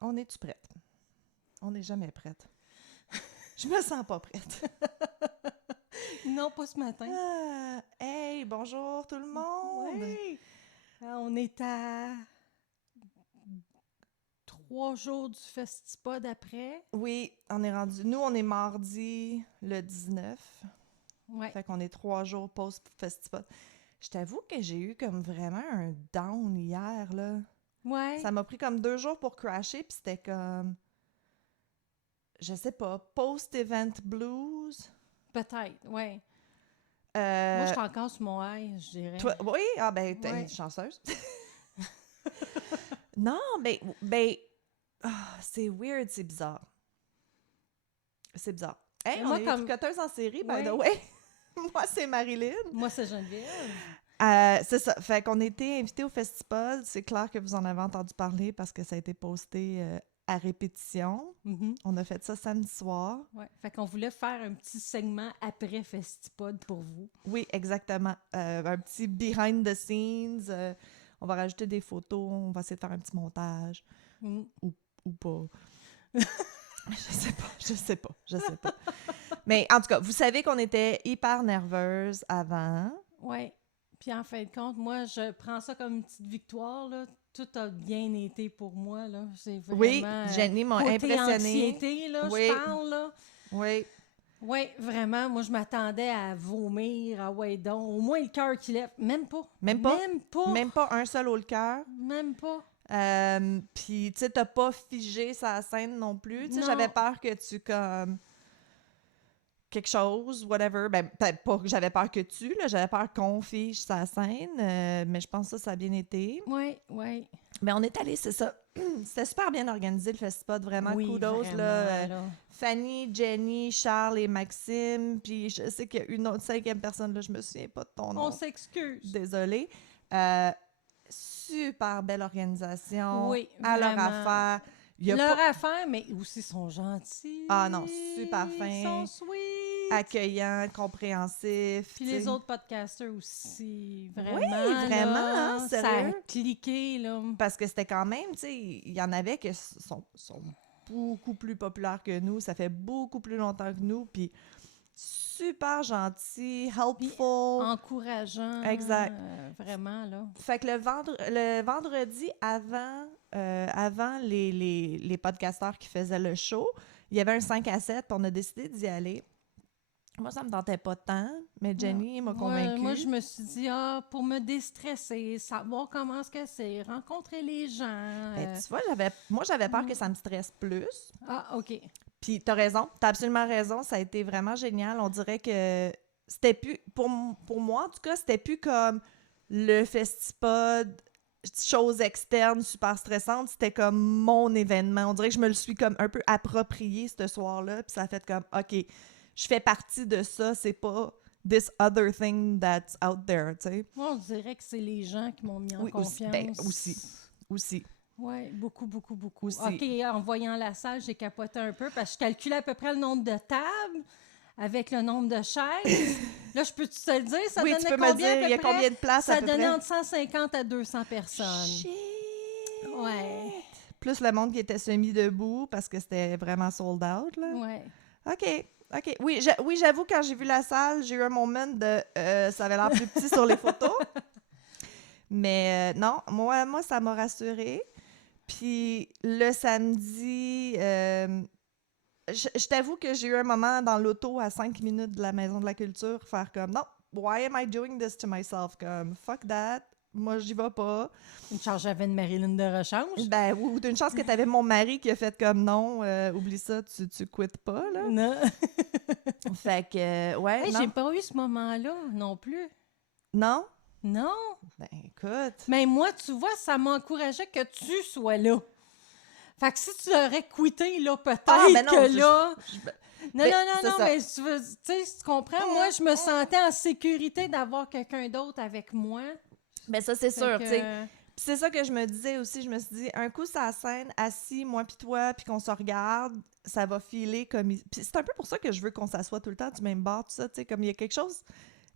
On est-tu prête? On n'est jamais prête. Je me sens pas prête. Non, pas ce matin. Hey, bonjour tout le monde! Oui. On est à 3 jours du Festipod après. Oui, on est rendu... Nous, on est mardi le 19. Ouais. Fait qu'on est 3 jours post-festival. Je t'avoue que j'ai eu comme vraiment un down hier, là. Ouais. Ça m'a pris comme 2 jours pour crasher, puis c'était comme... Je sais pas, post-event blues. Peut-être, ouais. Euh, Moi, je suis encore sur mon high, je dirais. Toi, oui? Ah ben, t'es Ouais. chanceuse. Non, c'est weird, c'est bizarre. C'est bizarre. Hey, Mais on moi, est comme... tricoteuse en série, by Ouais. the way. Moi, c'est Marilyn. Moi, c'est Geneviève. C'est ça. Fait qu'on était invités au festival. C'est clair que vous en avez entendu parler parce que ça a été posté à répétition. Mhm. On a fait ça samedi soir. Ouais. Fait qu'on voulait faire un petit segment après Festipod pour vous. Oui, exactement. Un petit behind the scenes. On va rajouter des photos. On va essayer de faire un petit montage. Mm. Ou pas. Je sais pas. Mais en tout cas, vous savez qu'on était hyper nerveuses avant. Ouais. Puis en fin de compte, moi, je prends ça comme une petite victoire, là. Tout a bien été pour moi, là. C'est vraiment... Oui, Jenny m'a côté impressionnée. anxiété, là, Oui. je parle, là. Oui. Oui, vraiment. Moi, je m'attendais à vomir, à ouais donc. Au moins le cœur qui lève. Même pas. Même pas? Même pas. Même pas un seul haut le cœur. Même pas. Puis, tu sais, t'as pas figé sa scène non plus. Tu sais, Non. j'avais peur que tu, comme... quelque chose, whatever. Ben, peut-être pas que j'avais peur que tu, là. J'avais peur qu'on fige sa scène. Mais je pense que ça a bien été. Oui, oui. Mais on est allé, c'est ça. C'était super bien organisé, le festival. Vraiment, Oui, kudos, vraiment, là. là. Fanny, Jenny, Charles et Maxime. Puis je sais qu'il y a une autre 5e personne, là. Je me souviens pas de ton nom. On s'excuse. Désolée. Super belle organisation. Oui, À leur vraiment. affaire. Il y a Leur pas... affaire, mais aussi sont gentils. Ah non, super fin. Ils sont sweet. Accueillant, compréhensif. Puis les autres podcasters aussi. Vraiment. Oui, vraiment, là, hein, ça a sérieux. cliqué, là. Parce que c'était quand même, tu sais, il y en avait qui sont beaucoup plus populaires que nous. Ça fait beaucoup plus longtemps que nous. Puis super gentil, helpful. Encourageant. Exact. Vraiment, là. Fait que le vendredi, avant les podcasteurs qui faisaient le show, il y avait un 5 à 7, puis on a décidé d'y aller. Moi, ça me tentait pas tant, mais Jenny m'a convaincue. Moi, je me suis dit, pour me déstresser, savoir comment est-ce que c'est, rencontrer les gens. Ben, tu vois, j'avais peur que ça me stresse plus. Ah, OK. Puis t'as raison, t'as absolument raison, ça a été vraiment génial. On dirait que c'était plus, pour moi en tout cas, c'était plus comme le festipod, chose externe super stressante, c'était comme mon événement. On dirait que je me le suis comme un peu approprié ce soir-là, puis ça a fait comme, OK, je fais partie de ça, c'est pas this other thing that's out there, tu sais. Moi, on dirait que c'est les gens qui m'ont mis en Oui, confiance. aussi. Oui, beaucoup. Aussi. OK, en voyant la salle, j'ai capoté un peu parce que je calculais à peu près le nombre de tables avec le nombre de chaises. Là, je peux te le dire, ça oui, donnait tu peux combien me dire, à peu il y a près? combien de places à Ça peu donnait près? entre 150 à 200 personnes. Shit! Ouais. Plus le monde qui était semi-debout parce que c'était vraiment sold out, là. Ouais. OK. Oui, j'avoue, quand j'ai vu la salle, j'ai eu un moment de... ça avait l'air plus petit sur les photos. Mais non, moi, ça m'a rassurée. Puis le samedi, je t'avoue que j'ai eu un moment dans l'auto à 5 minutes de la Maison de la Culture, faire comme, non, why am I doing this to myself? Comme, fuck that, moi, j'y vais pas. Une chance, j'avais une Marilyn de rechange. Ben, ou d'une chance que t'avais mon mari qui a fait comme, non, oublie ça, tu quittes pas, là. Non. Fait que, ouais, Hey, non. j'ai pas eu ce moment-là non plus. Non? Non. Ben, écoute. Mais moi, tu vois, ça m'encourageait que tu sois là. Fait que si tu aurais quitté, là, peut-être ben non, que là... Ben, c'est Non, ça. mais tu comprends? Moi, je me sentais en sécurité d'avoir quelqu'un d'autre avec moi. Ben ça, c'est Fait sûr, que- tu sais. Puis c'est ça que je me disais aussi. Je me suis dit, un coup, ça scène, assis, moi puis toi, puis qu'on se regarde, ça va filer comme... Puis c'est un peu pour ça que je veux qu'on s'assoie tout le temps du même bord, tout ça, tu sais, comme il y a quelque chose...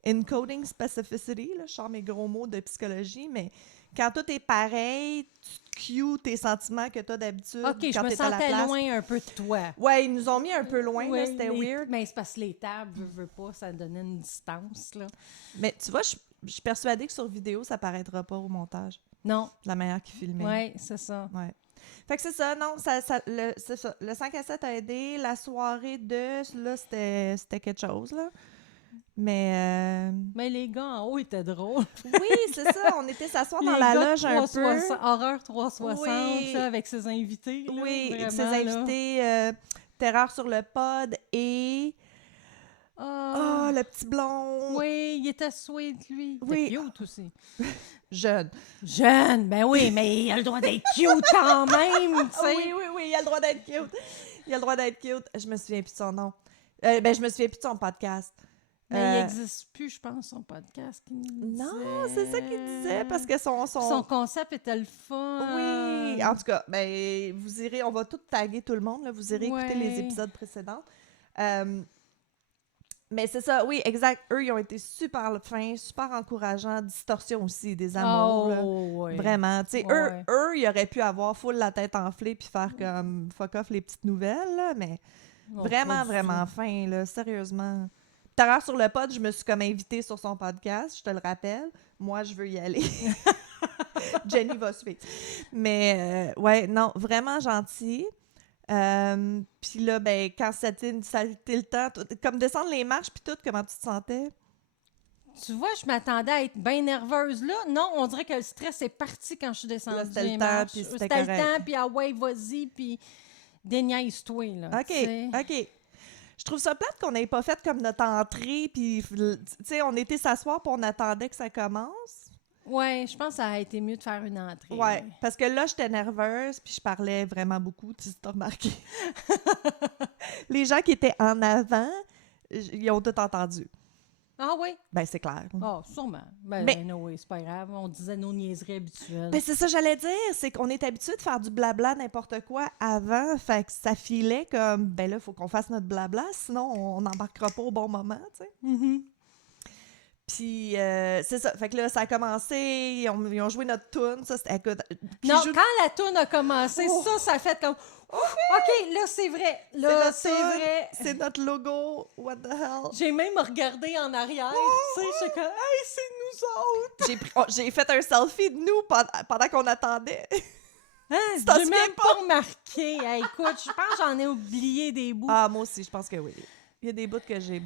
Encoding specificity, là, je sors mes gros mots de psychologie, mais quand tout est pareil, tu cues tes sentiments que tu as d'habitude OK, je quand me t'es à la sentais place. loin un peu de toi. Ouais, ils nous ont mis un peu loin, là, Oui, c'était weird. Mais c'est parce que les tables, veux pas, ça donnait une distance, là. Mais tu vois, je suis persuadée que sur vidéo, ça paraîtra pas au montage, Non, la manière qu'ils filmaient. oui, c'est ça. Ouais. Fait que c'est ça, non, c'est ça. Le 5 à 7 a aidé. La soirée là, c'était quelque chose, là. Mais Mais les gars en haut étaient drôles. oui, c'est ça. On était s'asseoir dans Les la gars loge de un 360, peu. Horreur 360, Oui. ça, avec ses invités. Là, Oui, vraiment, ses là. invités, Terreur sur le pod et... Ah, Oh, le petit blond. oui, il était sweet, lui. Il Oui. était cute aussi. Jeune. Jeune, ben oui, mais il a le droit d'être cute quand même, tu sais. Oui, il a le droit d'être cute. Il a le droit d'être cute. Je me souviens plus de son nom. Ben, je me souviens plus de son podcast. Mais il n'existe plus, je pense, son podcast. Non, c'est ça qu'il disait, parce que Son concept était le fun. Oui, en tout cas, ben, vous irez, on va tout taguer tout le monde, là, vous irez écouter les Ouais. épisodes précédents. Mais c'est ça, oui, exact. Eux, ils ont été super fins, super encourageants. Distorsion aussi, des amours. Là. Oh, ouais. Vraiment. Tu sais, Ouais. eux, ils auraient pu avoir full la tête enflée puis faire comme fuck off les petites nouvelles, là, mais Non, vraiment, pas du vraiment tout. fin, là, sérieusement. Terreur sur le pod, je me suis comme invitée sur son podcast, je te le rappelle. Moi, je veux y aller. Jenny va suivre. Mais, ouais, non, vraiment gentil. Puis là, ben, quand ça a été le temps, comme descendre les marches puis tout, comment tu te sentais? Tu vois, je m'attendais à être bien nerveuse. Là, non, on dirait que le stress est parti quand je suis descendue. Là, c'était le les temps, marches. puis c'était C'était le correct. temps, puis ah ouais, vas-y, puis déniaise-toi, là. OK, tu sais. OK. Je trouve ça plate qu'on n'ait pas fait comme notre entrée, puis, tu sais, on était s'asseoir, puis on attendait que ça commence. Ouais, je pense que ça a été mieux de faire une entrée. Ouais, parce que là, j'étais nerveuse, puis je parlais vraiment beaucoup, tu t'as remarqué. Les gens qui étaient en avant, ils ont tout entendu. Ah oui? Ben, c'est clair. Ah, sûrement. Ben, Mais- non, oui, c'est pas grave. On disait nos niaiseries habituelles. Ben, c'est ça que j'allais dire, c'est qu'on est habitué de faire du blabla n'importe quoi avant, fait que ça filait comme, ben là, il faut qu'on fasse notre blabla, sinon on n'embarquera pas au bon moment, tu sais. Mhm. Puis, c'est ça, fait que là, ça a commencé, ils ont joué notre tune, ça, c'était, écoute... qui Non, joue- quand la tourne a commencé, Oh. ça a fait comme... OK, là, c'est vrai. Là, notre c'est tune, vrai. C'est notre logo, what the hell? J'ai même regardé en arrière, tu sais, je suis comme... Hey, c'est nous autres! J'ai fait un selfie de nous pendant qu'on attendait. Hein, Tu t'en j'ai souviens même pas remarqué. Hey, écoute, je pense que j'en ai oublié des bouts. Ah, moi aussi, je pense que oui. Il y a des bouts que j'ai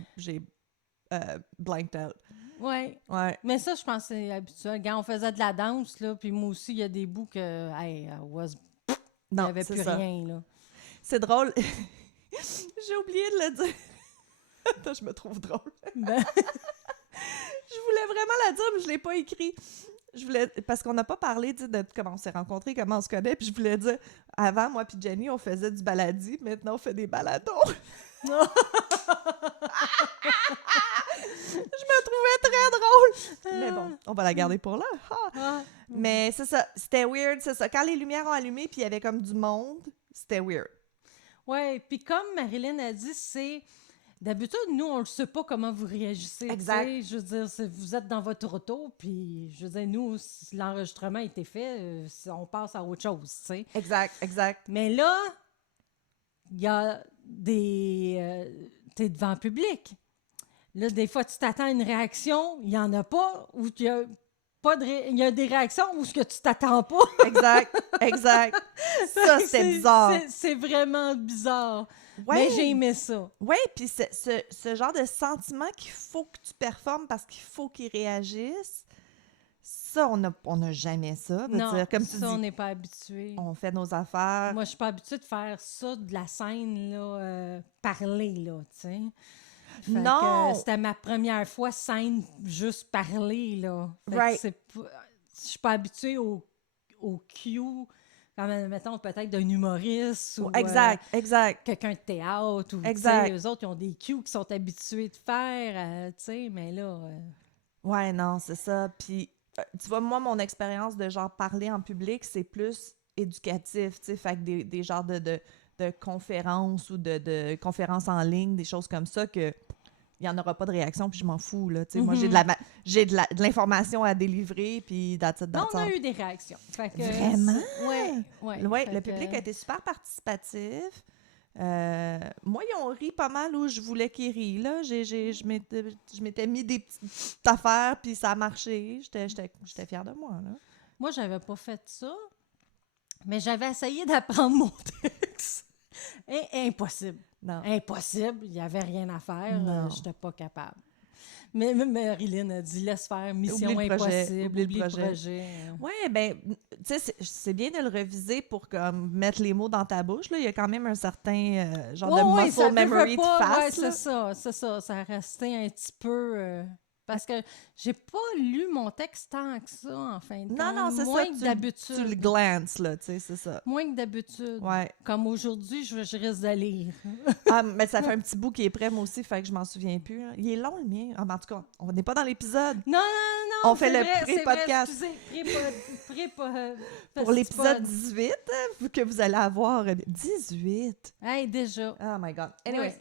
blanked out. Ouais. Ouais. Mais ça, je pense que c'est habituel. Quand on faisait de la danse, là, puis moi aussi, il y a des bouts que... Hey, il n'y Non, avait c'est plus ça. rien, là. C'est drôle. J'ai oublié de le dire. Attends, je me trouve drôle. Ben, Je voulais vraiment la dire, mais je l'ai pas écrit. Parce qu'on n'a pas parlé tu sais, de comment on s'est rencontrés, comment on se connaît, puis je voulais dire, avant, moi puis Jenny, on faisait du baladi, maintenant on fait des balados. Je me trouvais très drôle. Mais bon, on va la garder pour là. Ha! ah, Mais c'est ça, c'était weird, c'est ça. Quand les lumières ont allumé puis il y avait comme du monde, c'était weird. ouais, puis comme Marilyn a dit, c'est... D'habitude, nous, on ne sait pas comment vous réagissez. Exact. tu sais. Je veux dire, vous êtes dans votre auto, puis je veux dire, nous, si l'enregistrement a été fait, on passe à autre chose, tu sais. Exact, exact. Mais là, il y a des... t'es devant le public. Là, des fois, tu t'attends à une réaction, il n'y en a pas, ou il y a pas de il y a des réactions où ce que tu t'attends pas. Exact, exact. Ça, c'est bizarre. C'est vraiment bizarre. Ouais. Mais j'ai aimé ça. Oui, puis ce genre de sentiment qu'il faut que tu performes parce qu'il faut qu'ils réagissent, ça, on n'a jamais ça. Veut Non, dire, comme tu ça, on dis, n'est pas habitué. on fait nos affaires. Moi, je suis pas habituée de faire ça, de la scène, là, parler, là, tu sais. Fait Non! que, c'était ma première fois scène juste parler, là. Fait que Right. je suis pas habituée au cue, comme, mettons, peut-être d'un humoriste ou Exact, exact. quelqu'un de théâtre. Ou, tu Exact. sais, eux autres, ils ont des cues qu'ils sont habitués de faire, tu sais, mais là... Ouais, non, c'est ça. Puis, tu vois, moi, mon expérience de genre parler en public, c'est plus éducatif, tu sais, fait que des genres de conférences ou de conférences en ligne, des choses comme ça que il n'y en aura pas de réaction, puis je m'en fous, là. Tu sais, moi, j'ai de l'information à délivrer, puis that's it, Non, that's on a all. eu des réactions. Fait que, Vraiment? Oui. Ouais, le public a été super participatif. Moi, ils ont ri pas mal où je voulais qu'ils rient, là. Je m'étais mis des petites affaires, puis ça a marché. J'étais fière de moi, là. Moi, j'avais pas fait ça, mais j'avais essayé d'apprendre mon texte. Impossible. Non. Impossible. Il n'y avait rien à faire. Non. Je n'étais pas capable. Mais Marilyn a dit, laisse faire, mission Oublie le projet, impossible, oublie le projet. Ouais, ben, tu sais, c'est bien de le reviser pour comme mettre les mots dans ta bouche, là. Il y a quand même un certain genre de muscle memory de face, ouais, là. c'est ça. Ça a resté un petit peu... parce que j'ai pas lu mon texte tant que ça, en fin de compte. Non, c'est moins ça. que d'habitude. Tu le glances, là, tu sais, c'est ça. Moins que d'habitude. Ouais. Comme aujourd'hui, je risque de lire. Mais ça fait un petit bout qui est prêt, moi aussi, fait que je m'en souviens plus. Hein. Il est long, le mien. En tout cas, on n'est pas dans l'épisode. Non, on fait le pré-podcast. Pour l'épisode 18, que vous allez avoir. 18! Hey, déjà. Oh my God. Anyway. Ouais.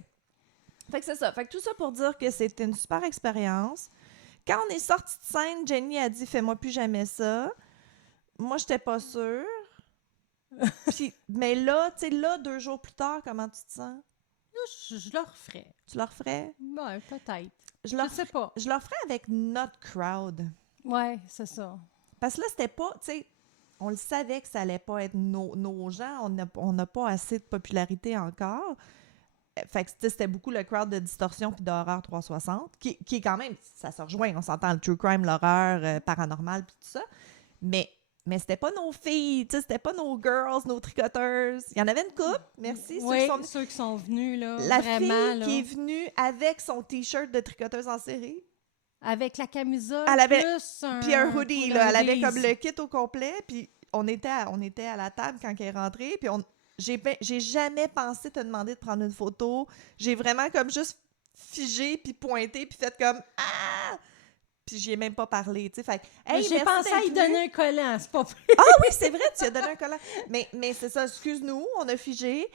Fait que c'est ça. Fait que tout ça pour dire que c'était une super expérience. Quand on est sorti de scène, Jenny a dit « Fais-moi plus jamais ça ». Moi, j'étais pas sûre. Puis, mais là, tu sais, là, 2 jours plus tard, comment tu te sens? Là, je le referais. Tu le referais? Ouais, peut-être. Je sais pas. Je le referais avec notre crowd. Ouais, c'est ça. Parce que là, c'était pas, tu sais, on le savait que ça allait pas être nos gens. On n'a pas assez de popularité encore. Fait que c'était beaucoup le crowd de Distorsion puis d'Horreur 360, qui est quand même, ça se rejoint, on s'entend le true crime, l'horreur, paranormal puis tout ça. Mais c'était pas nos filles, tu sais, c'était pas nos girls, nos tricoteuses. Il y en avait une couple, merci. Oui, ceux qui sont venus, là, la vraiment, fille là. qui est venue avec son T-shirt de tricoteuse en série. Avec la camisole, elle avait, plus puis un hoodie, là. Elle avait comme le kit au complet, puis on était à la table quand elle est rentrée, puis j'ai jamais pensé te demander de prendre une photo. J'ai vraiment comme juste figé, puis pointé, puis fait comme « Ah! » Puis j'y ai même pas parlé, tu sais. Fait hey, j'ai pensé à lui donner un collant, c'est pas pire. Ah oui, c'est vrai, tu as donné un collant. Mais c'est ça, excuse-nous, on a figé.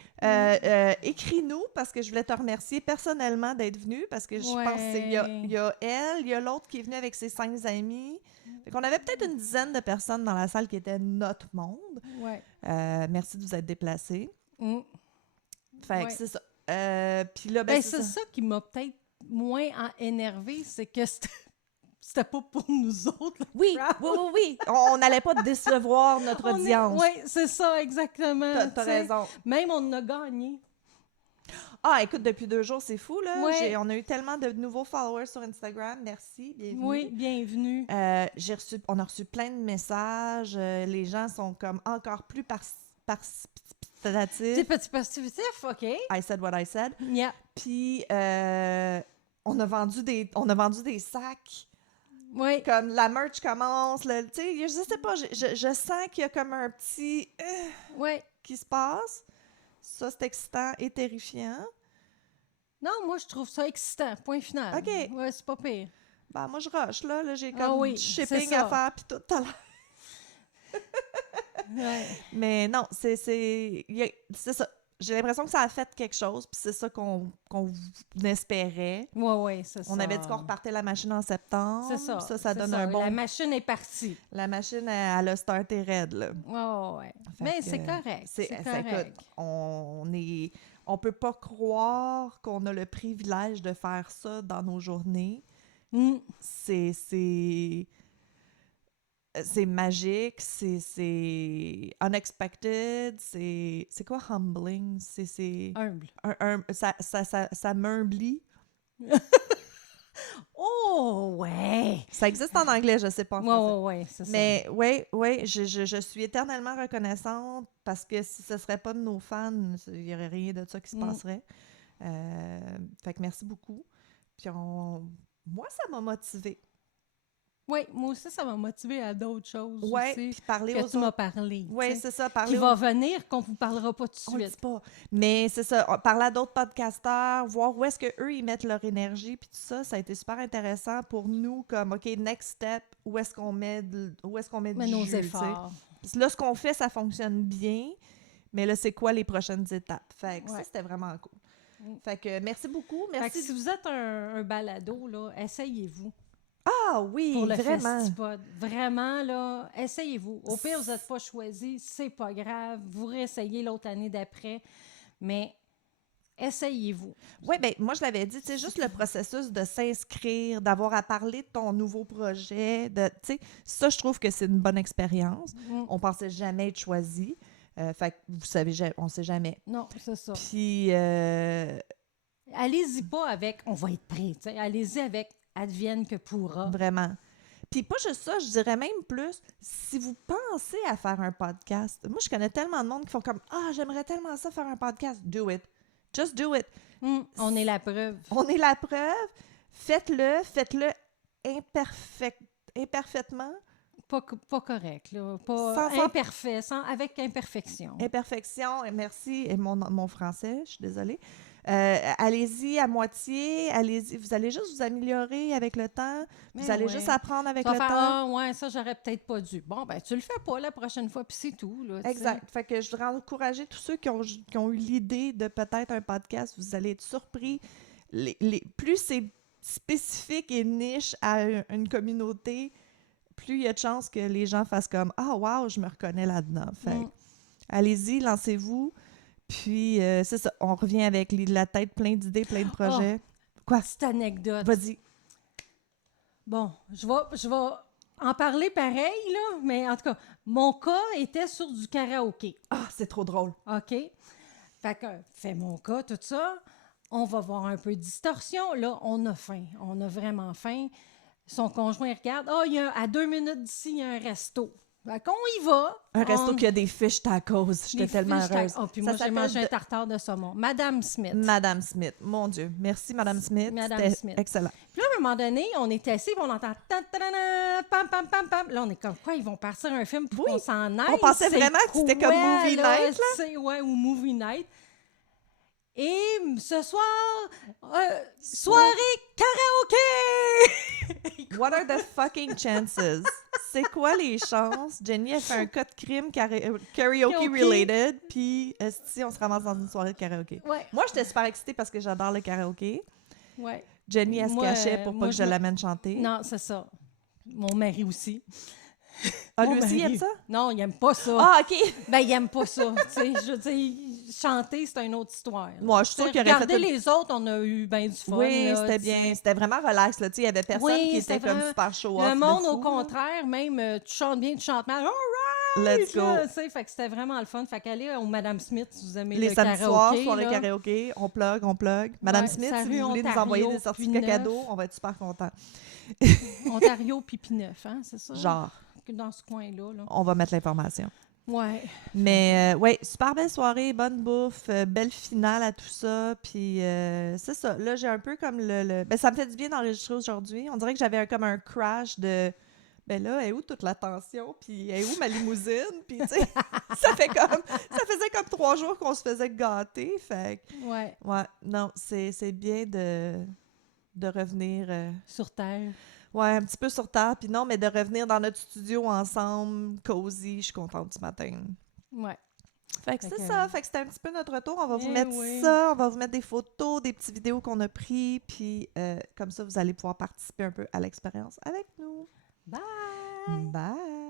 Écris-nous, parce que je voulais te remercier personnellement d'être venu, parce que je pense qu'il y a elle, il y a l'autre qui est venue avec ses 5 amis. Fait qu'on avait peut-être une dizaine de personnes dans la salle qui étaient notre monde. Ouais. Merci de vous être déplacés. Fait que c'est ça. Puis là, c'est ça qui m'a peut-être moins énervé, c'est que c'était pas pour nous autres. Oui. On n'allait pas décevoir notre audience. Oui, c'est ça, exactement. T'as raison. Même on a gagné. Ah, écoute, depuis 2 jours, c'est fou, là. Ouais. On a eu tellement de nouveaux followers sur Instagram. Merci, bienvenue. Oui, bienvenue. On a reçu plein de messages. Les gens sont comme encore plus participatifs. Petit positif, OK. I said what I said. Yeah. Puis, on a vendu des sacs. Oui. Comme la merch commence. Tu sais, je sais pas, je sens qu'il y a comme un petit... qui se passe. Ça, c'est excitant et terrifiant. Non, moi, je trouve ça excitant. Point final. OK. Ouais, c'est pas pire. Ben, moi, je rush, là. J'ai comme du shipping à faire, puis tout à l'heure. Ouais. Mais non, c'est ça. J'ai l'impression que ça a fait quelque chose, puis c'est ça qu'on espérait. Oui, c'est ça. On avait dit qu'on repartait la machine en septembre. C'est ça. Ça donne un bon... La machine est partie. La machine, elle a starté raide, là. Oui. Mais c'est correct. C'est correct. Écoute, on peut pas croire qu'on a le privilège de faire ça dans nos journées. C'est magique, c'est unexpected, c'est quoi humbling? C'est humble. Ça m'humblie. Oh, ouais! Ça existe en anglais, je sais pas en français. Oui, c'est ça. Mais oui, je suis éternellement reconnaissante parce que si ce serait pas de nos fans, il n'y aurait rien de ça qui se passerait. Fait que merci beaucoup. Puis moi, ça m'a motivée. Oui, moi aussi, ça m'a motivé à d'autres choses aussi. Oui, puis parler aux autres. Que tu m'as parlé. Oui, c'est ça. Qui va venir, qu'on ne vous parlera pas tout de suite. On le dit pas. Mais c'est ça, parler à d'autres podcasteurs, voir où est-ce qu'eux, ils mettent leur énergie, puis tout ça, ça a été super intéressant pour nous, comme, OK, next step, où est-ce qu'on met du nos jus, efforts. Puis là, ce qu'on fait, ça fonctionne bien, mais là, c'est quoi les prochaines étapes? Fait que ça, c'était vraiment cool. Fait que merci beaucoup. Fait que Merci. si vous êtes un balado, là, essayez-vous Ah oui, pour le vraiment. Festipod. Vraiment, là, essayez-vous. Au pire, vous n'êtes pas choisi, c'est pas grave. Vous réessayez l'autre année d'après, mais essayez-vous. Oui, bien, moi, je l'avais dit, tu sais, juste le processus de s'inscrire, d'avoir à parler de ton nouveau projet, tu sais, ça, je trouve que c'est une bonne expérience. On pensait jamais être choisi. Fait que, vous savez, on ne sait jamais. Non, c'est ça. Puis, Allez-y pas avec « on va être prêt », tu sais. Allez-y avec « advienne que pourra ». vraiment. Puis pas juste ça, je dirais même plus, si vous pensez à faire un podcast, moi, je connais tellement de monde qui font comme « Ah, j'aimerais tellement ça faire un podcast. Do it. Just do it. » On est la preuve. On est la preuve. Faites-le imparfaitement. Pas correct, là. Pas Sans faire- imparfait, avec imperfection. Imperfection, et merci, et mon français, je suis désolée. Allez-y à moitié, allez-y, vous allez juste vous améliorer avec le temps, vous Mais allez ouais. juste apprendre avec Tu vas le faire, temps. ah, ouais, ça, j'aurais peut-être pas dû. Bon, ben, tu le fais pas la prochaine fois, puis c'est tout, là, tu sais. Exact. Fait que je voudrais encourager tous ceux qui ont eu l'idée de peut-être un podcast, vous allez être surpris. Plus c'est spécifique et niche à une communauté, plus il y a de chances que les gens fassent comme « Ah, wow, je me reconnais là-dedans. » Fait que allez-y, lancez-vous. Puis, c'est ça, on revient avec la tête plein d'idées, plein de projets. Quoi? Petite anecdote. Vas-y. Bon, je vais en parler pareil, là, mais en tout cas, mon cas était sur du karaoké. Ah, c'est trop drôle. OK? Fait que, fais mon cas, tout ça. On va voir un peu de distorsion. Là, on a faim. On a vraiment faim. Son conjoint regarde. Ah, à 2 minutes d'ici, il y a un resto. Fait qu'on y va. Un resto qui a des fish tacos. J'étais tellement heureuse. Oh, puis Ça moi, j'ai s'appelle mangé un tartare de saumon. Madame Smith. Madame Smith. Mon Dieu. Merci, Madame Smith. Madame C'était Smith. excellent. Puis là, à un moment donné, on est assis, puis on entend pam, pam, pam, pam. Là, on est comme quoi, ils vont partir un film pour qu'on s'en aille. On pensait C'est vraiment que c'était quoi, comme Movie là? Night, là? Ouais, ou Movie Night. Et ce soir, soirée karaoké! What are the fucking chances? C'est quoi les chances? Jenny a fait un cas de crime karaoke related, puis si on se ramasse dans une soirée de karaoké. Ouais. Moi, j'étais super excitée parce que j'adore le karaoké. Ouais. Jenny, elle se Moi, cachait pour pas que je me- l'amène chanter. Non, c'est ça. Mon mari aussi. Ah, Mon lui aussi, il mari. aime ça? Non, il aime pas ça. Ah, OK. Ben, il aime pas ça. Tu sais, je veux dire, chanter, c'est une autre histoire. Moi, je suis sûre qu'il aurait Regardez fait les autres, on a eu ben du fun. Oui, là, c'était tu sais. bien. C'était vraiment relax, là. Tu sais, il y avait personne Oui, qui c'était était comme vraiment- super show-off. Le de monde, fou, au là. contraire, même, tu chantes bien, tu chantes mal. All right! Let's go. Là, tu sais, fait que c'était vraiment le fun. Fait qu'allez au Madame Smith si vous aimez Les le samedis karaoké. soirs, soirée là. karaoké, on plug. Madame Ouais, Smith, ça si rue vous voulez nous Ontario, envoyer des certificats Puneuf. cadeaux, on va être super contents. Ontario puis Pineuf, hein, c'est ça? Genre, Dans ce coin-là. Là. on va mettre l'information. Ouais. Mais ouais, super belle soirée, bonne bouffe, belle finale à tout ça. Puis c'est ça. Là, j'ai un peu comme Ben, ça me fait du bien d'enregistrer aujourd'hui. On dirait que j'avais comme un crash de. Ben là, elle est où toute l'attention? Puis elle est où ma limousine? Puis tu sais, ça faisait comme 3 jours qu'on se faisait gâter. Fait que, Ouais. ouais, non, c'est bien de revenir. Sur Terre. Ouais, un petit peu sur terre. Puis non, mais de revenir dans notre studio ensemble, cosy, je suis contente ce matin. Ouais. Fait que Fait c'est que- ça. Fait que c'était un petit peu notre retour. On va vous Eh mettre oui. ça. On va vous mettre des photos, des petites vidéos qu'on a prises. Puis comme ça, vous allez pouvoir participer un peu à l'expérience avec nous. Bye! Bye!